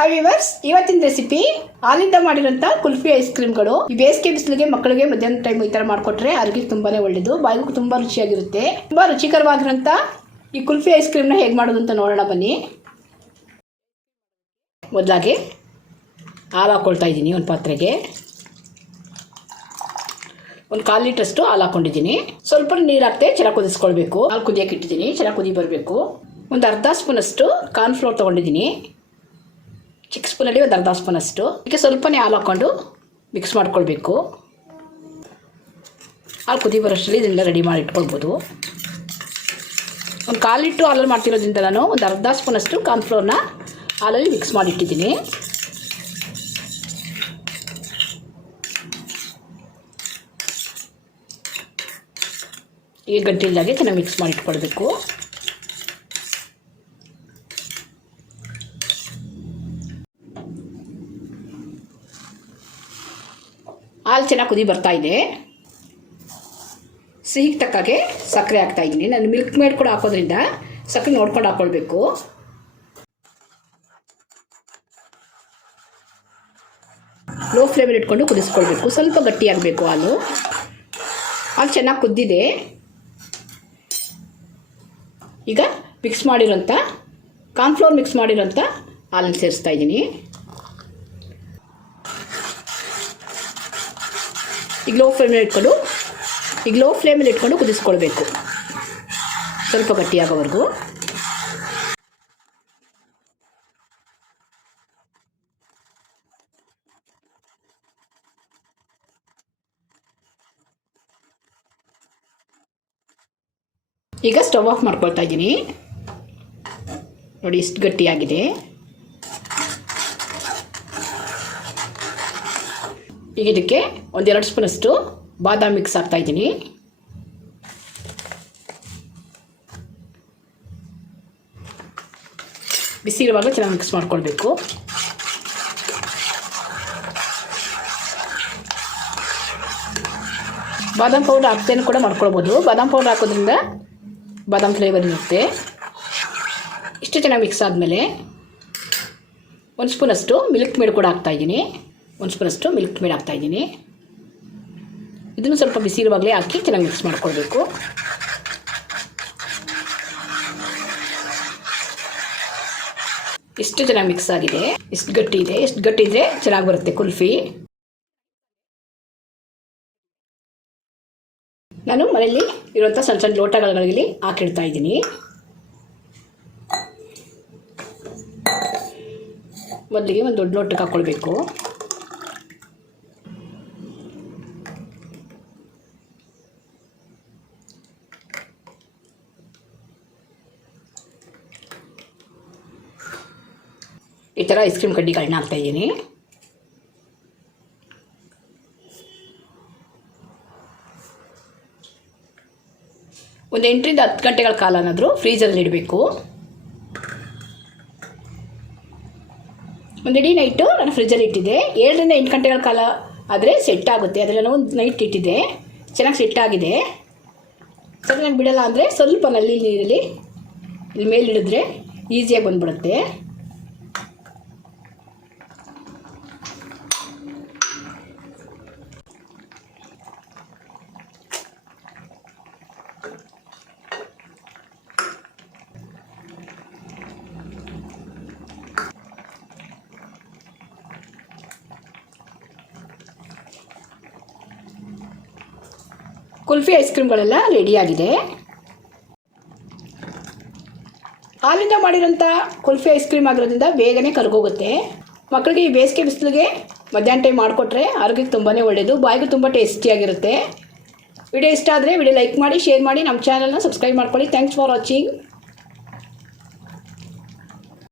Hi viewers, ಇವತ್ತಿನ recipe ಹಾಲಿಂದ ಮಾಡಿರೋಂಥ ಕುಲ್ಫಿ ಐಸ್ ಕ್ರೀಮ್ಗಳು. ಈ ಬೇಸಿಗೆ ಬಿಸಿಲಿಗೆ ಮಕ್ಕಳಿಗೆ ಮಧ್ಯಾಹ್ನ ಟೈಮ್ ಈ ಥರ ಮಾಡಿಕೊಟ್ರೆ ಆರೋಗ್ಯಕ್ಕೆ ತುಂಬಾನೇ ಒಳ್ಳೆಯದು, ಬಾಯಿಗೂ ತುಂಬ ರುಚಿಯಾಗಿರುತ್ತೆ. ತುಂಬ ರುಚಿಕರವಾಗಿರೋಂಥ ಈ ಕುಲ್ಫಿ ಐಸ್ ಕ್ರೀಮ್ನ ಹೇಗೆ ಮಾಡೋದು ಅಂತ ನೋಡೋಣ ಬನ್ನಿ. ಮೊದಲಾಗಿ ಹಾಲು ಹಾಕ್ಕೊಳ್ತಾ ಇದ್ದೀನಿ. ಒಂದು ಪಾತ್ರೆಗೆ ಒಂದು 1/4 ಲೀಟ್ರಷ್ಟು ಹಾಲು ಹಾಕ್ಕೊಂಡಿದ್ದೀನಿ. ಸ್ವಲ್ಪ ನೀರು ಹಾಕ್ತೆ ಚೆನ್ನಾಗಿ ಕುದಿಸ್ಕೊಳ್ಬೇಕು. ಹಾಲು ಕುದಿಯೋಕೆ ಇಟ್ಟಿದ್ದೀನಿ, ಚೆನ್ನಾಗಿ ಕುದಿ ಬರಬೇಕು. ಒಂದು ಅರ್ಧ ಸ್ಪೂನಷ್ಟು ಕಾರ್ನ್ಫ್ಲೋರ್ ತೊಗೊಂಡಿದ್ದೀನಿ. ಚಿಕ್ಕ ಸ್ಪೂನಲ್ಲಿ ಒಂದು ಅರ್ಧ ಸ್ಪೂನಷ್ಟು. ಇದಕ್ಕೆ ಸ್ವಲ್ಪನೇ ಹಾಲು ಹಾಕ್ಕೊಂಡು ಮಿಕ್ಸ್ ಮಾಡ್ಕೊಳ್ಬೇಕು. ಹಾಲು ಕುದಿ ಬರೋಷ್ಟರಲ್ಲಿ ಇದನ್ನೆಲ್ಲ ರೆಡಿ ಮಾಡಿ ಇಟ್ಕೊಳ್ಬೋದು. ಒಂದು 1/4 ಲೀಟ್ರ್ ಹಾಲಲ್ಲಿ ಮಾಡ್ತಿರೋದ್ರಿಂದ ನಾನು ಒಂದು ಅರ್ಧ ಸ್ಪೂನಷ್ಟು ಕಾರ್ನ್ಫ್ಲೋರ್ನ ಹಾಲಲ್ಲಿ ಮಿಕ್ಸ್ ಮಾಡಿಟ್ಟಿದ್ದೀನಿ. ಈ ಗಂಟಿಲ್ದಾಗೆ ಚೆನ್ನಾಗಿ ಮಿಕ್ಸ್ ಮಾಡಿ ಇಟ್ಕೊಳ್ಬೇಕು. ಹಾಲು ಚೆನ್ನಾಗಿ ಕುದಿ ಬರ್ತಾ ಇದೆ. ಸಿಹಿಗೆ ತಕ್ಕಾಗೆ ಸಕ್ಕರೆ ಹಾಕ್ತಾ ಇದ್ದೀನಿ. ನಾನು ಮಿಲ್ಕ್ ಮೇಡ್ ಕೂಡ ಹಾಕೋದ್ರಿಂದ ಸಕ್ಕರೆ ನೋಡ್ಕೊಂಡು ಹಾಕ್ಕೊಳ್ಬೇಕು. ಲೋ ಫ್ಲೇಮಲ್ಲಿ ಇಟ್ಕೊಂಡು ಕುದಿಸ್ಕೊಳ್ಬೇಕು. ಸ್ವಲ್ಪ ಗಟ್ಟಿಯಾಗಬೇಕು ಹಾಲು. ಹಾಲು ಚೆನ್ನಾಗಿ ಕುದ್ದಿದೆ. ಈಗ ಮಿಕ್ಸ್ ಮಾಡಿರೋಂಥ ಕಾರ್ನ್ಫ್ಲೋರ್ ಮಿಕ್ಸ್ ಮಾಡಿರೋಂಥ ಹಾಲನ್ನು ಸೇರಿಸ್ತಾ ಇದ್ದೀನಿ. ಈಗ ಲೋ ಫ್ಲೇಮಲ್ಲಿ ಇಟ್ಕೊಂಡು ಕುದಿಸ್ಕೊಳ್ಬೇಕು, ಸ್ವಲ್ಪ ಗಟ್ಟಿಯಾಗೋವರೆಗೂ. ಈಗ ಸ್ಟವ್ ಆಫ್ ಮಾಡ್ಕೊಳ್ತಾ ಇದ್ದೀನಿ. ನೋಡಿ ಇಷ್ಟು ಗಟ್ಟಿಯಾಗಿದೆ. ಈಗ ಇದಕ್ಕೆ 1-2 ಸ್ಪೂನಷ್ಟು ಬಾದಾಮ್ ಮಿಕ್ಸ್ ಹಾಕ್ತಾ ಇದ್ದೀನಿ. ಬಿಸಿ ಇರುವಾಗ ಚೆನ್ನಾಗಿ ಮಿಕ್ಸ್ ಮಾಡ್ಕೊಳ್ಬೇಕು. ಬಾದಾಮ್ ಪೌಡರ್ ಹಾಕ್ತೇನೆ ಕೂಡ ಮಾಡ್ಕೊಳ್ಬೋದು. ಬಾದಾಮ್ ಪೌಡರ್ ಹಾಕೋದ್ರಿಂದ ಬಾದಾಮ್ ಫ್ಲೇವರ್ ಇರುತ್ತೆ. ಇಷ್ಟು ಚೆನ್ನಾಗಿ ಮಿಕ್ಸ್ ಆದಮೇಲೆ 1 ಸ್ಪೂನಷ್ಟು ಮಿಲ್ಕ್ ಮೇಡ್ ಕೂಡ ಹಾಕ್ತಾಯಿದ್ದೀನಿ. 1 ಸ್ಪೂನಷ್ಟು ಮಿಲ್ಕ್ ಮೇಡ್ ಹಾಕ್ತಾಯಿದ್ದೀನಿ. ಇದನ್ನು ಸ್ವಲ್ಪ ಬಿಸಿ ಇರುವಾಗಲೇ ಹಾಕಿ ಚೆನ್ನಾಗಿ ಮಿಕ್ಸ್ ಮಾಡ್ಕೊಳ್ಬೇಕು. ಇಷ್ಟು ಚೆನ್ನಾಗಿ ಮಿಕ್ಸ್ ಆಗಿದೆ. ಇಷ್ಟು ಗಟ್ಟಿ ಇದೆ. ಇಷ್ಟು ಗಟ್ಟಿ ಇದ್ದರೆ ಚೆನ್ನಾಗಿ ಬರುತ್ತೆ ಕುಲ್ಫಿ. ನಾನು ಮನೆಯಲ್ಲಿ ಇರುವಂಥ ಸಣ್ಣ ಸಣ್ಣ ಲೋಟಗಳಲ್ಲಿ ಹಾಕಿಡ್ತಾ ಇದ್ದೀನಿ. ಮೊದಲಿಗೆ ಒಂದು ದೊಡ್ಡ ಲೋಟಕ್ಕೆ ಹಾಕ್ಕೊಳ್ಬೇಕು. ಈ ಥರ ಐಸ್ ಕ್ರೀಮ್ ಕಡ್ಡಿಗಳನ್ನ ಹಾಕ್ತಾಯಿದ್ದೀನಿ. ಒಂದು 8ರಿಂದ 10 ಗಂಟೆಗಳ ಕಾಲನಾದರೂ ಫ್ರೀಜರಲ್ಲಿ ಇಡಬೇಕು. ಒಂದು ಇಡೀ ನೈಟು ನಾನು ಫ್ರಿಜ್ಜಲ್ಲಿ ಇಟ್ಟಿದ್ದೆ. 7ರಿಂದ 8 ಗಂಟೆಗಳ ಕಾಲ ಆದರೆ ಸೆಟ್ ಆಗುತ್ತೆ. ಅದರಲ್ಲಿ ನಾನು ಒಂದು ನೈಟ್ ಇಟ್ಟಿದ್ದೆ, ಚೆನ್ನಾಗಿ ಸೆಟ್ ಆಗಿದೆ. ಸರಿ, ನಾನು ಬಿಡಲ್ಲ ಅಂದರೆ ಸ್ವಲ್ಪ ನಲ್ಲಿ ನೀರಲ್ಲಿ ಇಲ್ಲಿ ಮೇಲೆ ಹಿಡಿದ್ರೆ ಈಸಿಯಾಗಿ ಬಂದುಬಿಡುತ್ತೆ. ಕುಲ್ಫಿ ಐಸ್ ಕ್ರೀಮ್ಗಳೆಲ್ಲ ರೆಡಿಯಾಗಿದೆ. ಹಾಲಿಂದ ಮಾಡಿರೋಂಥ ಕುಲ್ಫಿ ಐಸ್ ಕ್ರೀಮ್ ಆಗಿರೋದ್ರಿಂದ ಬೇಗನೆ ಕರಗೋಗುತ್ತೆ. ಮಕ್ಕಳಿಗೆ ಈ ಬೇಸಿಗೆ ಬಿಸಿಲಿಗೆ ಮಧ್ಯಾಹ್ನ ಟೈಮ್ ಮಾಡಿಕೊಟ್ರೆ ಆರೋಗ್ಯಕ್ಕೆ ತುಂಬಾ ಒಳ್ಳೆಯದು, ಬಾಯಿಗೂ ತುಂಬ ಟೇಸ್ಟಿಯಾಗಿರುತ್ತೆ. ವಿಡಿಯೋ ಇಷ್ಟ ಆದರೆ ವಿಡಿಯೋ ಲೈಕ್ ಮಾಡಿ, ಶೇರ್ ಮಾಡಿ, ನಮ್ಮ ಚಾನಲ್ನ ಸಬ್ಸ್ಕ್ರೈಬ್ ಮಾಡ್ಕೊಳ್ಳಿ. Thanks for watching.